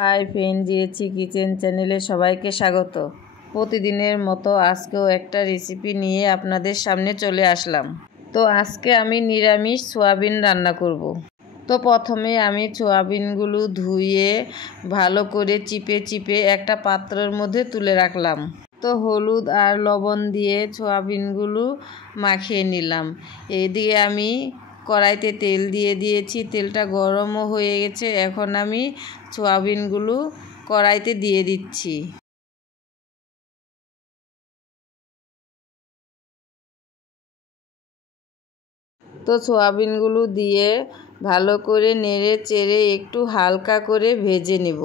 Hi friend, জিএচি kitchen চ্যানেলে সবাইকে স্বাগত। প্রতিদিনের মতো আজকেও একটা রেসিপি নিয়ে আপনাদের সামনে চলে আসলাম। তো আজকে আমি নিরামিষ সোয়াবিন রান্না করব। তো প্রথমে আমি সোয়াবিনগুলো ধুয়ে ভালো করে চিপে একটা পাত্রের মধ্যে তুলে রাখলাম। তো হলুদ আর লবণ দিয়ে সোয়াবিনগুলো মাখিয়ে নিলাম। এদিকে আমি কড়াইতে তেল দিয়ে দিয়েছি, তেলটা গরমও হয়ে গেছে। এখন আমি সোয়াবিনগুলো কড়াইতে দিয়ে দিচ্ছি। তো সোয়াবিনগুলো দিয়ে ভালো করে নেড়ে চেড়ে একটু হালকা করে ভেজে নেব।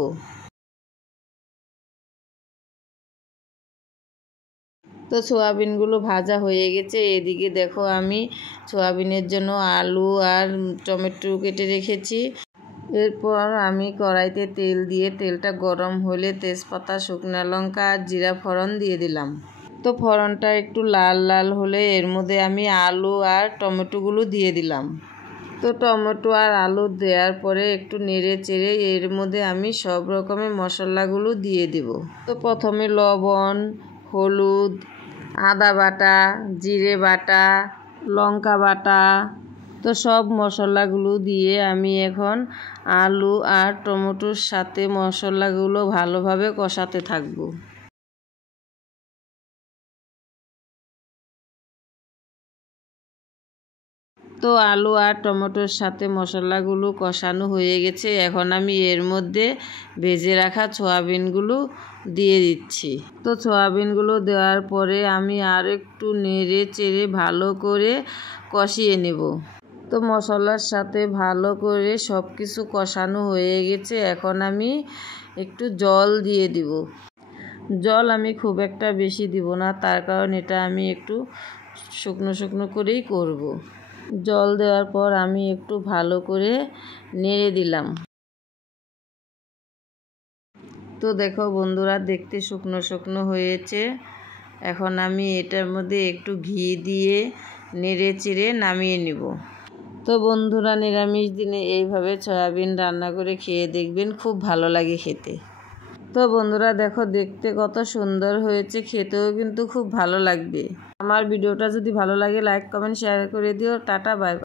তো সোয়াবিনগুলো ভাজা হয়ে গেছে। এদিকে দেখো আমি সোয়াবিনের জন্য আলু আর টমেটো কেটে রেখেছি। এরপর আমি কড়াইতে তেল দিয়ে তেলটা গরম হলে তেজপাতা, শুকনো লঙ্কা আর জিরা ফোড়ন দিয়ে দিলাম। তো ফোড়নটা একটু লাল লাল হলে এর মধ্যে আমি আলু আর টমেটোগুলো দিয়ে দিলাম। তো টমেটো আর আলু দেওয়ার পরে একটু নেড়ে চেড়ে এর মধ্যে আমি সব রকমের মশলাগুলো দিয়ে দেব। তো প্রথমে লবণ, হলুদ, আদা বাটা, জিরে বাটা, লঙ্কা বাটা, তো সব মশলাগুলো দিয়ে আমি এখন আলু আর টমেটোর সাথে মশলাগুলো ভালোভাবে কষাতে থাকব। তো আলু আর টমেটোর সাথে মশলাগুলো কষানো হয়ে গেছে। এখন আমি এর মধ্যে ভেজে রাখা সয়াবিনগুলো দিয়ে দিচ্ছি। তো সয়াবিনগুলো দেওয়ার পরে আমি আর একটু নেড়ে চেড়ে ভালো করে কষিয়ে নেব। তো মশলার সাথে ভালো করে সব কিছু কষানো হয়ে গেছে। এখন আমি একটু জল দিয়ে দিব। জল আমি খুব একটা বেশি দিব না, তার কারণ এটা আমি একটু শুকনো শুকনো করেই করব। জল দেওয়ার পর আমি একটু ভালো করে নেড়ে দিলাম। তো দেখো বন্ধুরা, দেখতে শুকনো শুকনো হয়েছে। এখন আমি এটার মধ্যে একটু ঘি দিয়ে নেড়ে চেড়ে নামিয়ে নিব। তো বন্ধুরা, নিরামিষ দিনে এইভাবে সয়াবিন রান্না করে খেয়ে দেখবেন, খুব ভালো লাগে খেতে। তো বন্ধুরা দেখো, দেখতে কত সুন্দর হয়েছে, খেতেও কিন্তু খুব ভালো লাগবে। আমার ভিডিওটা যদি ভালো লাগে লাইক, কমেন্ট, শেয়ার করে দিও। Tata, by.